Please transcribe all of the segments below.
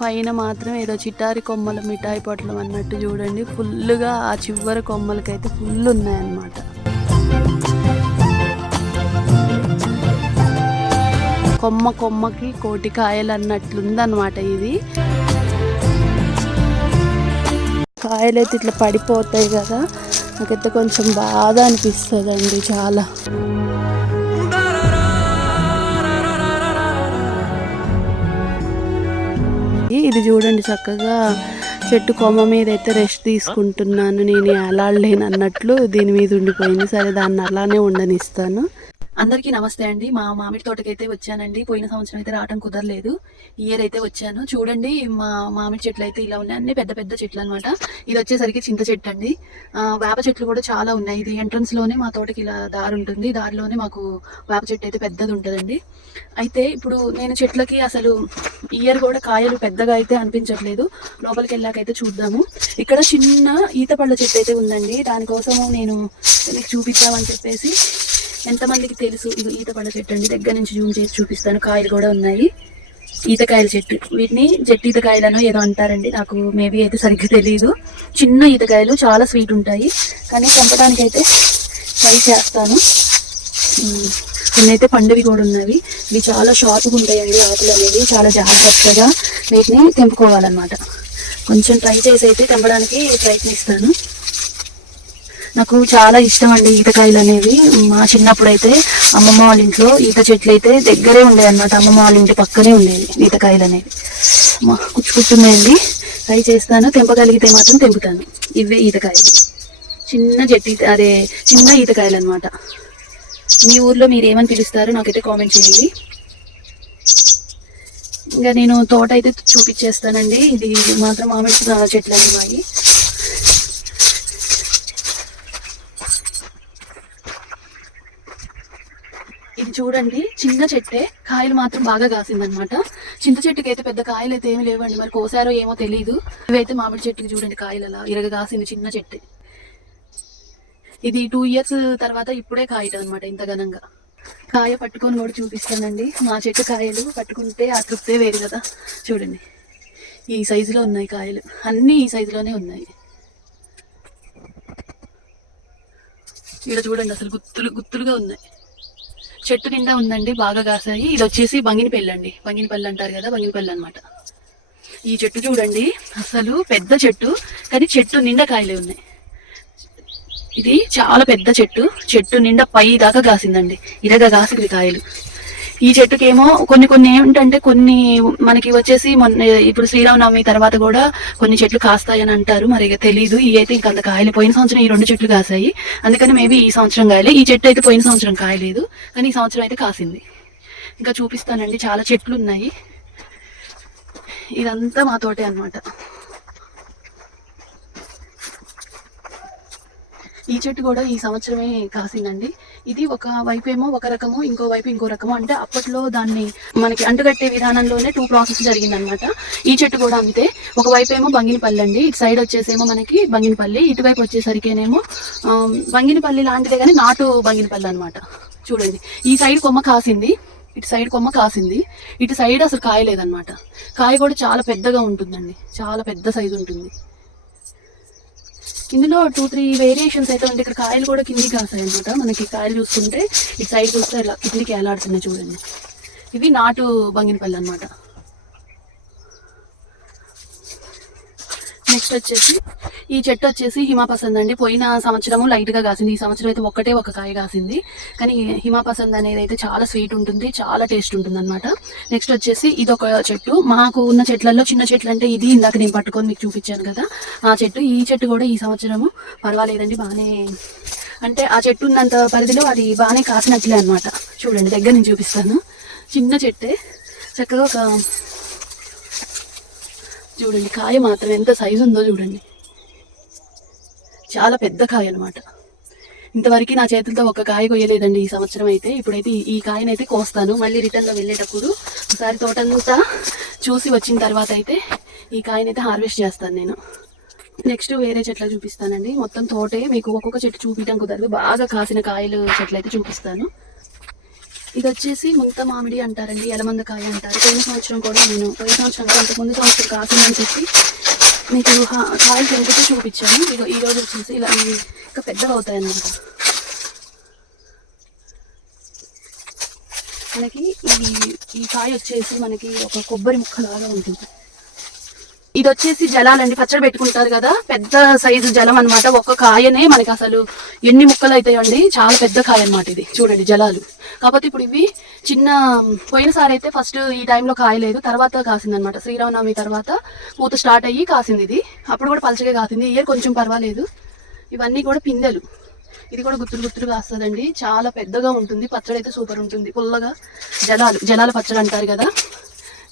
పైన మాత్రం ఏదో చిటారి కొమ్మల మిఠాయి పొట్లం అన్నట్టు చూడండి. ఫుల్గా ఆ చివరి కొమ్మలకైతే ఫుల్ ఉన్నాయన్నమాట. కొమ్మ కొమ్మకి కోటి కాయలు అన్నట్లుందనమాట ఇది. కాయలు అయితే ఇట్లా పడిపోతాయి కదా. నాకైతే కొంచెం బాధ అనిపిస్తుంది అండి చాలా ఇది చూడండి చక్కగా చెట్టు కొమ్మ మీద అయితే రెస్ట్ తీసుకుంటున్నాను. నేను ఎలాడలేను అన్నట్లు దీని మీద ఉండిపోయింది. సరే దాన్ని అలానే ఉండనిస్తాను. అందరికీ నమస్తే అండి. మా మామిడి తోటకైతే వచ్చానండి. పోయిన సంవత్సరం అయితే రావటం కుదరలేదు. ఇయర్ అయితే వచ్చాను. చూడండి మా మామిడి చెట్లు అయితే ఇలా ఉన్నాయి. అన్ని పెద్ద పెద్ద చెట్లు అనమాట ఇది వచ్చేసరికి చింత చెట్టు అండి. వేప చెట్లు కూడా చాలా ఉన్నాయి. ఇది ఎంట్రన్స్లోనే మా తోటకి ఇలా దారి ఉంటుంది. దారిలోనే మాకు వేప చెట్టు అయితే పెద్దది ఉంటుందండి. అయితే ఇప్పుడు నేను చెట్లకి అసలు ఇయర్ కూడా కాయలు పెద్దగా అయితే అనిపించట్లేదు. లోపలికి వెళ్ళాకైతే చూద్దాము. ఇక్కడ చిన్న ఈత పళ్ళ చెట్టు అయితే ఉందండి. దానికోసం నేను మీకు చూపిద్దామని చెప్పేసి ఎంతమందికి తెలుసు? ఇది ఈత పండు చెట్టు అండి. దగ్గర నుంచి జూమ్ చేసి చూపిస్తాను. కాయలు కూడా ఉన్నాయి. ఈతకాయల చెట్టు. వీటిని జట్టు ఈతకాయలను ఏదో అంటారండి. నాకు మేబీ అయితే సరిగ్గా తెలియదు చిన్న ఈతకాయలు చాలా స్వీట్ ఉంటాయి. కానీ చంపడానికి అయితే ట్రై చేస్తాను. ఉమ్, పండువి కూడా ఉన్నవి. ఇవి చాలా షార్ప్గా ఉంటాయండి ఆకులు అనేవి. చాలా జాగ్రత్తగా వీటిని తెంపుకోవాలన్నమాట. కొంచెం ట్రై చేసి అయితే తెంపడానికి ప్రయత్నిస్తాను. నాకు చాలా ఇష్టం అండి ఈతకాయలు అనేవి. మా చిన్నప్పుడు అయితే అమ్మమ్మ వాళ్ళ ఇంట్లో ఈత చెట్లు అయితే దగ్గరే ఉండేవి అనమాట అమ్మమ్మ వాళ్ళ ఇంటి పక్కనే ఉండేవి ఈతకాయలు అనేవి. మా కుచ్చుకుంటున్నాయండి ట్రై చేస్తాను. తెంపగలిగితే మాత్రం తెంపుతాను. ఇవే ఈతకాయలు. చిన్న జట్టి అదే చిన్న ఈతకాయలు అనమాట మీ ఊర్లో మీరు ఏమని పిలుస్తారు నాకైతే కామెంట్ చేయండి. ఇంకా నేను తోట అయితే చూపించేస్తానండి ఇది మాత్రం మామిడి చెట్లు అండి మావి చూడండి చిన్న చెట్టే. కాయలు మాత్రం బాగా కాసిందనమాట చింత చెట్టుకి అయితే పెద్ద కాయలు అయితే ఏమి లేవండి. మరి కోసారో ఏమో తెలియదు ఇవైతే మామిడి చెట్టుకి చూడండి కాయలు అలా ఇరగ కాసింది చిన్న చెట్టే. ఇది టూ ఇయర్స్ తర్వాత ఇప్పుడే కాయటం అనమాట ఇంత ఘనంగా. కాయ పట్టుకొని కూడా చూపిస్తానండి. మా చెట్టు కాయలు పట్టుకుంటే ఆ తృప్తే వేరు కదా. చూడండి. ఈ సైజులో ఉన్నాయి కాయలు. అన్నీ ఈ సైజులోనే ఉన్నాయి. ఇక్కడ చూడండి అసలు గుత్తులు గుత్తులుగా ఉన్నాయి. చెట్టు నిండా ఉందండి బాగా కాసాయి. ఇది వచ్చేసి బంగినపల్లి అండి. బంగినపల్లి అంటారు కదా బంగినపల్లి అన్నమాట. ఈ చెట్టు చూడండి అసలు పెద్ద చెట్టు కానీ చెట్టు నిండా కాయలే ఉన్నాయి. ఇది చాలా పెద్ద చెట్టు. చెట్టు నిండా పై దాకా కాసిందండి. ఇరగ కాసింది కాయలు. ఈ చెట్టుకేమో కొన్ని కొన్ని ఏమిటంటే కొన్ని మనకి వచ్చేసి మొన్న ఇప్పుడు శ్రీరామనవమి తర్వాత కూడా కొన్ని చెట్లు కాస్తాయని అంటారు. మరి తెలీదు. ఇవి అయితే ఇంకంత కాయలు. పోయిన సంవత్సరం ఈ రెండు చెట్లు కాసాయి. అందుకని మేబీ ఈ సంవత్సరం కాయలే. ఈ చెట్టు అయితే పోయిన సంవత్సరం కాయలేదు. కానీ ఈ సంవత్సరం అయితే కాసింది. ఇంకా చూపిస్తానండి. చాలా చెట్లు ఉన్నాయి ఇదంతా మా తోటే అన్నమాట. ఈ చెట్టు కూడా ఈ సంవత్సరమే కాసిందండి. ఇది ఒక వైపు ఏమో ఒక రకము ఇంకో వైపు ఇంకో రకము. అంటే అప్పట్లో దాన్ని మనకి అంటుకట్టే విధానంలోనే టూ ప్రాసెస్ జరిగిందనమాట ఈ చెట్టు కూడా అంతే. ఒక వైపు ఏమో బంగినపల్లి అండి. ఇటు సైడ్ వచ్చేసేమో మనకి బంగినపల్లి. ఇటువైపు వచ్చేసరికేనేమో బంగినపల్లి లాంటిదే కానీ నాటు బంగినపల్లి అనమాట చూడండి. ఈ సైడ్ కొమ్మ కాసింది. ఇటు సైడ్ కొమ్మ కాసింది. ఇటు సైడ్ అసలు కాయ లేదనమాట కాయ కూడా చాలా పెద్దగా ఉంటుందండి. చాలా పెద్ద సైజు ఉంటుంది. ఇందులో టూ త్రీ వేరియేషన్స్ అయితే ఉంటాయి ఇక్కడ కాయలు కూడా కిందికి కాస్తాయి అనమాట మనకి కాయలు చూస్తుంటే ఇటు సైడ్ చూస్తే ఇలా కిందికి ఎలాడుతున్నాయి చూడండి. ఇవి నాటు బంగినపల్లి అనమాట నెక్స్ట్ వచ్చేసి ఈ చెట్టు వచ్చేసి హిమాపసంద్ అండి. పోయిన సంవత్సరము లైట్గా కాసింది. ఈ సంవత్సరం అయితే ఒక్కటే ఒక కాయ కాసింది. కానీ హిమాపసంద్ అనేది అయితే చాలా స్వీట్ ఉంటుంది చాలా టేస్ట్ ఉంటుంది అనమాట నెక్స్ట్ వచ్చేసి ఇది ఒక చెట్టు. మాకు ఉన్న చెట్లలో చిన్న చెట్లు అంటే ఇది ఇందాక నేను పట్టుకొని మీకు చూపించాను కదా. ఆ చెట్టు ఈ చెట్టు కూడా ఈ సంవత్సరము పర్వాలేదండి బాగానే అంటే ఆ చెట్టు ఉన్నంత పరిధిలో అది బాగానే కాసినట్లే అనమాట చూడండి దగ్గర నుంచి చూపిస్తాను. చిన్న చెట్టే. చక్కగా ఒక చూడండి కాయ మాత్రం ఎంత సైజు ఉందో చూడండి. చాలా పెద్ద కాయ అనమాట ఇంతవరకు నా చేతులతో ఒక కాయ కొయ్యలేదండి ఈ సంవత్సరం అయితే. ఇప్పుడైతే ఈ- కాయనైతే కోస్తాను. మళ్ళీ రిటర్న్లో వెళ్ళేటప్పుడు ఒకసారి తోటంతా చూసి వచ్చిన తర్వాత అయితే ఈ కాయనైతే హార్వెస్ట్ చేస్తాను నేను. నెక్స్ట్ వేరే చెట్లు చూపిస్తానండి. మొత్తం తోటే మీకు ఒక్కొక్క చెట్టు చూపించడం కుదరదు బాగా కాసిన కాయలు చెట్లు అయితే చూపిస్తాను. ఇది వచ్చేసి ముంత మామిడి అంటారండి ఎలమందకాయ అంటారు. పోయిన సంవత్సరం కూడా నేను పోయిన సంవత్సరం కాదు, ముందు సంవత్సరం కాసిందని చెప్పి మీకు కాయలు పెరుగుతూ చూపించాను. ఇగో ఈ రోజు వచ్చేసి ఇలా ఇంకా పెద్దగా అవుతాయి అన్నమాట మనకి ఈ ఈ కాయ వచ్చేసి మనకి ఒక కొబ్బరి ముక్క లాగా ఉంటుంది. ఇది వచ్చేసి జలాలండి పచ్చడి పెట్టుకుంటారు కదా. పెద్ద సైజు జలం అన్నమాట. ఒక్క కాయనే మనకి అసలు ఎన్ని ముక్కలు అవుతాయండి చాలా పెద్ద కాయ అన్నమాట ఇది. చూడండి జలాలు. కాకపోతే ఇప్పుడు ఇవి చిన్న పోయినసారి అయితే ఫస్ట్ ఈ టైంలో కాయలేదు. తర్వాత కాసింది అనమాట శ్రీరామనవమి తర్వాత పూత స్టార్ట్ అయ్యి కాసింది ఇది. అప్పుడు కూడా పలచగా కాసింది. ఇయర్ కొంచెం పర్వాలేదు. ఇవన్నీ కూడా పిందెలు. ఇది కూడా గుత్తులు గుత్తులు కాస్తుందండి. చాలా పెద్దగా ఉంటుంది. పచ్చడి అయితే సూపర్ ఉంటుంది. పుల్లగా జలాలు జలాల పచ్చడి అంటారు కదా.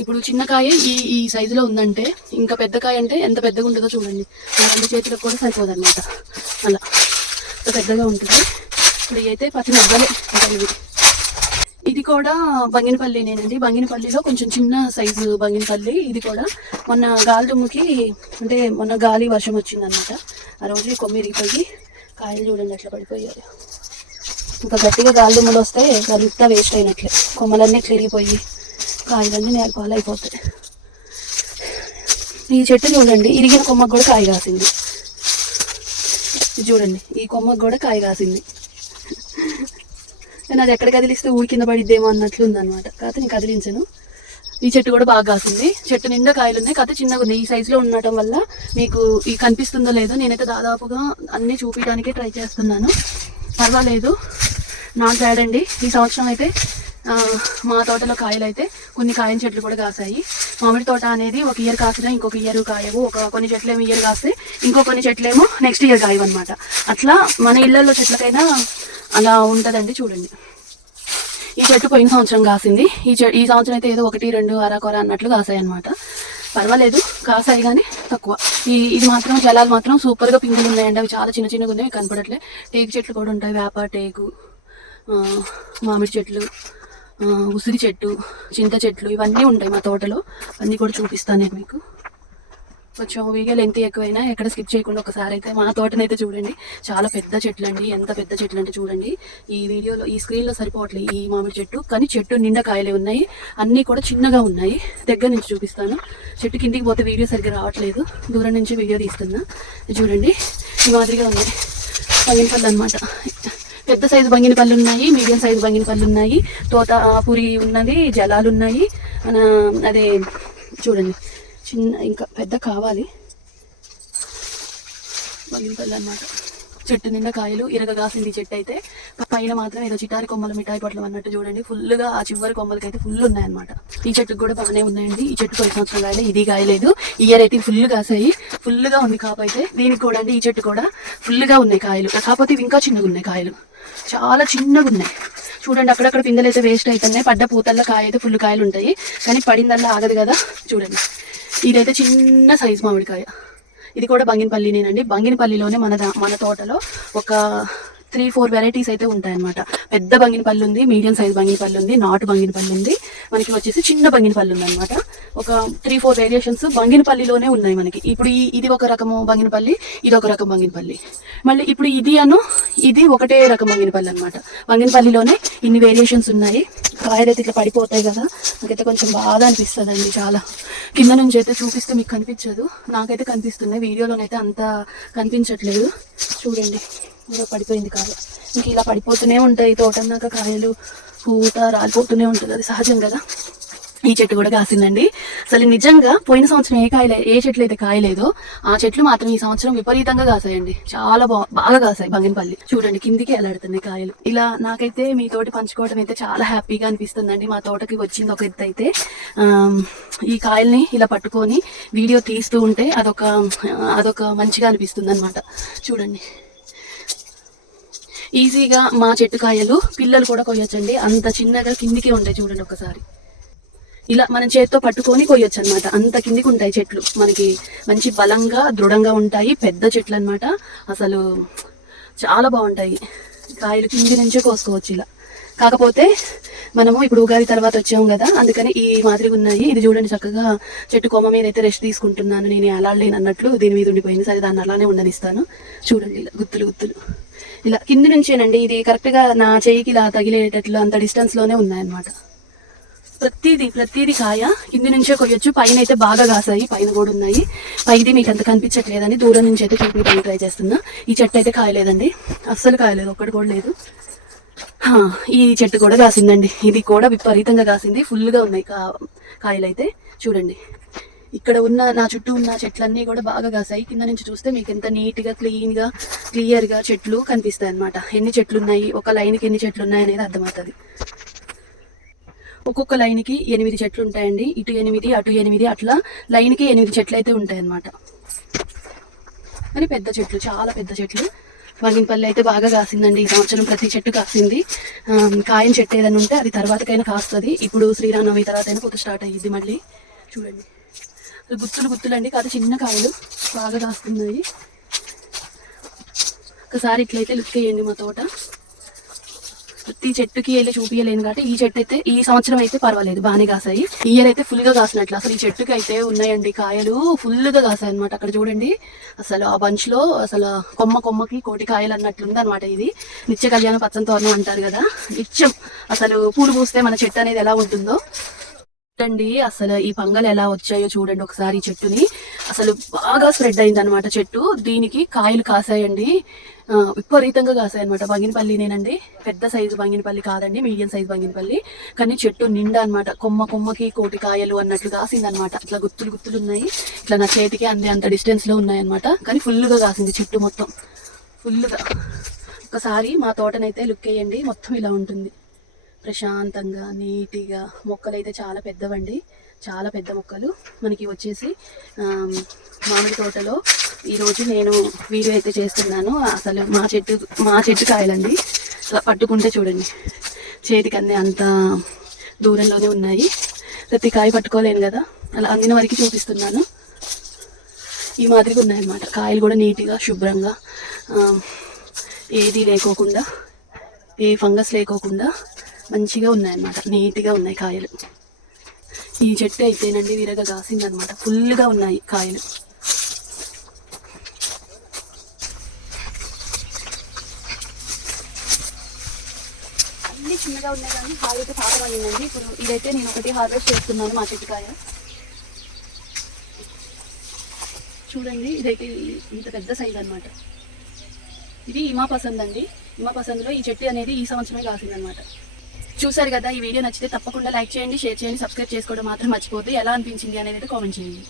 ఇప్పుడు చిన్న కాయ ఈ ఈ సైజులో ఉందంటే ఇంకా పెద్ద కాయ అంటే ఎంత పెద్దగా ఉంటుందో చూడండి. నా రెండు చేతులకు కూడా సరిపోదు అనమాట అలా పెద్దగా ఉంటుంది. ఇప్పుడు అయితే పచ్చి మొగ్గలే ఇవి ఇది కూడా బంగినపల్లినేనండి బంగినపల్లిలో కొంచెం చిన్న సైజు బంగినపల్లి. ఇది కూడా మొన్న గాలి దుమ్ముకి అంటే మొన్న గాలి వర్షం వచ్చిందనమాట ఆ రోజు కొమ్మి ఇరిగిపోయి కాయలు చూడండి అట్లా పడిపోయారు ఇంకా గట్టిగా గాలి దుమ్ములు వస్తే అంతా వేస్ట్ అయినట్లే. కొమ్మలన్నీ ఇరిగిపోయి కాయలన్నీ నేలపాలు అయిపోతాయి ఈ చెట్టు చూడండి ఇరిగిన కొమ్మకు కూడా కాయ కాసింది. ఇది చూడండి ఈ కొమ్మకు కూడా కాయ కాసింది. నేను అది ఎక్కడ కదిలిస్తే ఊరి కింద పడిద్దేమో అన్నట్లు ఉందన్నమాట. కాకపోతే నేను కదిలించను. ఈ చెట్టు కూడా బాగా కాసింది. చెట్టు నిండా కాయలు ఉన్నాయి కాకపోతే చిన్నగా ఉంది ఈ సైజులో ఉండటం వల్ల మీకు ఈ కనిపిస్తుందో లేదో నేనైతే దాదాపుగా అన్నీ చూపించడానికే ట్రై చేస్తున్నాను. పర్వాలేదు. నాట్ బ్యాడ్ అండి. ఈ సంవత్సరం అయితే మా తోటలో కాయలు అయితే కొన్ని కాయని చెట్లు కూడా కాసాయి. మామిడి తోట అనేది ఒక ఇయర్ కాసిన ఇంకొక ఇయర్ కాయవు. ఒక కొన్ని చెట్లు ఏమో ఇయర్ కాస్తే ఇంకో కొన్ని చెట్లేమో నెక్స్ట్ ఇయర్ కాయవు అనమాట అట్లా మన ఇళ్ళలో చెట్లకైనా అలా ఉంటుందండి చూడండి. ఈ చెట్టు పోయిన సంవత్సరం కాసింది. ఈ చె ఈ సంవత్సరం అయితే ఏదో ఒకటి రెండు అరకొర అన్నట్లు కాసాయి అనమాట పర్వాలేదు కాసాయి కానీ తక్కువ. ఈ ఇది మాత్రం జలాలు మాత్రం సూపర్గా పింగులు ఉన్నాయండి. అవి చాలా చిన్న చిన్నగా ఉన్నాయి కనపడట్లే. టేకు చెట్లు కూడా ఉంటాయి. వేప టేకు మామిడి చెట్లు. ఉసిరి చెట్టు చింత చెట్లు ఇవన్నీ ఉంటాయి మా తోటలో. అన్నీ కూడా చూపిస్తాను నేను మీకు. కొంచెం వీడియో లెంత్ ఎక్కువైనా ఎక్కడ స్కిప్ చేయకుండా ఒకసారి అయితే మా తోటనైతే చూడండి. చాలా పెద్ద చెట్లు అండి ఎంత పెద్ద చెట్లు అంటే చూడండి. ఈ వీడియోలో ఈ స్క్రీన్లో సరిపోవట్లేదు ఈ మామిడి చెట్టు కానీ చెట్టు నిండా కాయలే ఉన్నాయి. అన్నీ కూడా చిన్నగా ఉన్నాయి. దగ్గర నుంచి చూపిస్తాను. చెట్టు కిందికి పోతే వీడియో సరిగ్గా రావట్లేదు. దూరం నుంచి వీడియో తీస్తున్నా. చూడండి. ఈ మాదిరిగా ఉంది. బంగినపల్లి అనమాట పెద్ద సైజు పళ్ళు ఉన్నాయి మీడియం సైజు బంగినపల్లి ఉన్నాయి తోత పూరి ఉన్నది జలాలు ఉన్నాయి మన అదే చూడండి చిన్న ఇంకా పెద్ద కావాలి. బంగినపల్లి అన్నమాట చెట్టు నిండా కాయలు ఇరగగాసింది ఈ చెట్టు అయితే. పైన మాత్రం ఏదో చిటారి కొమ్మలు మిఠాయి పొట్లం అన్నట్టు చూడండి. ఫుల్గా ఆ చివరి కొమ్మలకి అయితే ఫుల్ ఉన్నాయన్నమాట. ఈ చెట్టుకు కూడా బాగానే ఉన్నాయండి. ఈ చెట్టు పది సంవత్సరం కాయలే ఇది కాయలేదు. ఇయర్ అయితే ఫుల్ కాసాయి. ఫుల్గా ఉంది కాపైతే అయితే. దీనికి కూడా అండి ఈ చెట్టు కూడా ఫుల్గా ఉన్నాయి కాయలు. కాకపోతే ఇవి ఇంకా చిన్నగా ఉన్నాయి కాయలు. చాలా చిన్నగా ఉన్నాయి. చూడండి అక్కడక్కడ పిందెలు అయితే వేస్ట్ అవుతున్నాయి పడ్డ పూతల్లో కాయ అయితే ఫుల్ కాయలు ఉంటాయి. కానీ పడిందల్లా ఆగదు కదా. చూడండి. ఇదైతే చిన్న సైజ్ మామిడికాయ. ఇది కూడా బంగినపల్లినేనండి. బంగినపల్లిలోనే మన దా- మన తోటలో ఒక త్రీ ఫోర్ వెరైటీస్ అయితే ఉంటాయన్నమాట. పెద్ద బంగినపల్లి ఉంది మీడియం సైజ్ బంగినపల్లి ఉంది నాటు బంగినపల్లి ఉంది. మనకి వచ్చేసి చిన్న బంగినపల్లి ఉంది అనమాట ఒక త్రీ ఫోర్ వేరియేషన్స్ బంగినపల్లిలోనే ఉన్నాయి మనకి. ఇప్పుడు ఈ ఇది ఒక రకము బంగినపల్లి ఇది ఒక రకం బంగినపల్లి మళ్ళీ ఇప్పుడు ఇది అను ఇది ఒకటే రకం బంగినపల్లి అనమాట బంగినపల్లిలోనే ఇన్ని వేరియేషన్స్ ఉన్నాయి. కాయలైతే ఇట్లా పడిపోతాయి కదా నాకైతే కొంచెం బాధ అనిపిస్తుందండి చాలా. కింద నుంచి అయితే చూపిస్తే మీకు కనిపించదు. నాకైతే కనిపిస్తుంది వీడియోలోనైతే అంత కనిపించట్లేదు. చూడండి. ఇంకా పడిపోయింది కాయ ఇంక ఇలా పడిపోతూనే ఉంటాయి. తోటన్నాక కాయలు పూత రాలిపోతూనే ఉంటుంది. అది సహజం కదా? ఈ చెట్టు కూడా కాసిందండి. అసలు నిజంగా పోయిన సంవత్సరం ఏ కాయలే ఏ చెట్లు అయితే కాయలేదో ఆ చెట్లు మాత్రం ఈ సంవత్సరం విపరీతంగా కాసాయండి. చాలా బాగా బాగా కాసాయి బంగినపల్లి. చూడండి కిందికి ఎలాడుతున్నాయి కాయలు. ఇలా నాకైతే మీ తోటి పంచుకోవడం అయితే చాలా హ్యాపీగా అనిపిస్తుందండి. మా తోటకి వచ్చింది ఒక ఎత్తు అయితే. ఈ కాయల్ని ఇలా పట్టుకొని వీడియో తీస్తూ ఉంటే అదొక అదొక మంచిగా అనిపిస్తుంది అనమాట చూడండి. ఈజీగా మా చెట్టు కాయలు పిల్లలు కూడా కొయ్యొచ్చండి. అంత చిన్నగా కిందికి ఉంటాయి చూడండి ఒకసారి. ఇలా మనం చేతితో పట్టుకొని కొయ్యొచ్చు అనమాట అంత కిందికి ఉంటాయి చెట్లు. మనకి మంచి బలంగా దృఢంగా ఉంటాయి. పెద్ద చెట్లు అన్నమాట అసలు చాలా బాగుంటాయి. కాయలు కింది నుంచే కోసుకోవచ్చు ఇలా. కాకపోతే మనము ఇప్పుడు ఉగాది తర్వాత వచ్చాము కదా అందుకని ఈ మాదిరిగా ఉన్నాయి. ఇది చూడండి చక్కగా చెట్టు కొమ్మ మీద అయితే రెస్ట్ తీసుకుంటున్నాను. నేను అలా లేనన్నట్లు దీని మీద ఉండిపోయింది. సరే దాన్ని అలానే ఉండనిస్తాను. చూడండి ఇలా గుత్తులు గుత్తులు. ఇలా కింది నుంచేనండి ఇది కరెక్ట్గా నా చెయ్యికి ఇలా తగిలేటట్లు అంత డిస్టెన్స్లోనే ఉన్నాయన్నమాట. ప్రతిదీ ప్రతిదీ కాయ కింది నుంచే కొయ్యొచ్చు పైన అయితే బాగా కాసాయి పైన కూడా ఉన్నాయి. పైది మీకు అంత కనిపించట్లేదని దూరం నుంచి అయితే చూపించడానికి ట్రై చేస్తున్నా. ఈ చెట్టు అయితే కాయలేదండి అస్సలు కాయలేదు ఒక్కటి కూడా లేదు. ఈ చెట్టు కూడా కాసిందండి ఇది కూడా విపరీతంగా కాసింది ఫుల్గా ఉన్నాయి కా కాయలు అయితే చూడండి. ఇక్కడ ఉన్న నా చుట్టూ ఉన్న చెట్లన్నీ కూడా బాగా కాసాయి. కింద నుంచి చూస్తే మీకు ఎంత నీట్గా క్లీన్గా క్లియర్గా చెట్లు కనిపిస్తాయి అన్నమాట ఎన్ని చెట్లు ఉన్నాయి ఒక లైన్కి ఎన్ని చెట్లు ఉన్నాయి అనేది అర్థమవుతుంది. ఒక్కొక్క లైన్కి ఎనిమిది చెట్లు ఉంటాయండి ఇటు ఎనిమిది అటు ఎనిమిది అట్లా లైన్కి ఎనిమిది చెట్లు అయితే ఉంటాయన్నమాట. కానీ పెద్ద చెట్లు చాలా పెద్ద చెట్లు. వంగినపల్లి అయితే బాగా కాసిందండి. ఈ సంవత్సరం ప్రతి చెట్టు కాసింది. కాయం చెట్టు ఏదైనా ఉంటే అది తర్వాతకైనా కాస్తుంది. ఇప్పుడు శ్రీరామనవమి తర్వాత అయినా కొత్త స్టార్ట్ అయ్యింది మళ్ళీ. చూడండి. గుత్తులు గుత్తులు అండి కాదు చిన్న కాయలు బాగా కాస్తున్నాయి. ఒకసారి ఇట్లయితే లుక్ వేయండి మా తోట. ప్రతి చెట్టుకి వెళ్ళి చూపించలేను కాబట్టి ఈ చెట్టు అయితే ఈ సంవత్సరం అయితే పర్వాలేదు బాగానే కాసాయి. ఇయర్ అయితే ఫుల్గా కాసినట్లు. అసలు ఈ చెట్టుకి అయితే ఉన్నాయండి కాయలు ఫుల్గా కాసాయి అనమాట అక్కడ చూడండి అసలు ఆ బంచ్లో అసలు కొమ్మ కొమ్మకి కోటి కాయలు అన్నట్లుంది అనమాట ఇది. నిత్య కళ్యాణ పచ్చని తోరణం అంటారు కదా నిత్యం అసలు పూలు పూస్తే మన చెట్టు అనేది ఎలా ఉంటుందో. చూడండి అసలు ఈ పంగలు ఎలా వచ్చాయో చూడండి ఒకసారి ఈ చెట్టుని. అసలు బాగా స్ప్రెడ్ అయింది అనమాట చెట్టు. దీనికి కాయలు కాసాయండి. విపరీతంగా కాసాయి అనమాట బంగినపల్లినేనండి పెద్ద సైజు బంగినపల్లి కాదండి. Medium size Banganapalli. కానీ చెట్టు నిండా అనమాట కొమ్మ కొమ్మకి కోటి కాయలు అన్నట్లు కాసింది అనమాట అట్లా గుత్తులు గుత్తులు ఉన్నాయి. ఇట్లా నా చేతికి అందే అంత డిస్టెన్స్లో ఉన్నాయన్నమాట. ఉన్నాయి అనమాట కానీ ఫుల్గా కాసింది చెట్టు మొత్తం. ఫుల్గా ఒకసారి మా తోటనైతే లుక్ వేయండి. మొత్తం ఇలా ఉంటుంది. ప్రశాంతంగా నీట్గా. మొక్కలు అయితే చాలా పెద్దవండి. చాలా పెద్ద మొక్కలు. మనకి వచ్చేసి మామిడి తోటలో ఈరోజు నేను వీడియో అయితే చేస్తున్నాను. అసలు మా చెట్టు మా చెట్టు కాయలండి. అలా పట్టుకుంటే చూడండి. చేతికి అన్నీ అంత దూరంలోనే ఉన్నాయి. ప్రతి కాయ పట్టుకోలేను కదా. అలా అందిన వరకు చూపిస్తున్నాను. ఈ మాదిరిగా ఉన్నాయన్నమాట. కాయలు కూడా నీట్గా శుభ్రంగా ఏది లేకోకుండా ఏ ఫంగస్ లేకోకుండా మంచిగా ఉన్నాయన్నమాట నీట్గా ఉన్నాయి కాయలు. ఈ చెట్టు అయితేనండి విరగ కాసిందనమాట ఫుల్గా ఉన్నాయి కాయలు. అన్ని చిన్నగా ఉన్నాయి కానీ హార్వెస్ట్ పాపం బాగా ఇప్పుడు ఇదైతే నేను ఒకటి హార్వెస్ట్ చేస్తున్నాను మా చెట్టుకాయ చూడండి ఇదైతే ఇంత పెద్ద సైజ్ అనమాట ఇది ఇమా పసంద్ అండి ఇమా పసంద్లో ఈ చెట్టు అనేది ఈ సంవత్సరమే కాసిందనమాట చూసారు కదా ఈ వీడియో నచ్చితే తప్పకుండా లైక్ చేయండి షేర్ చేయండి సబ్స్క్రైబ్ చేసుకోవడం మాత్రం మర్చిపోద్దు ఎలా అనిపించింది అనేది కామెంట్ చేయండి.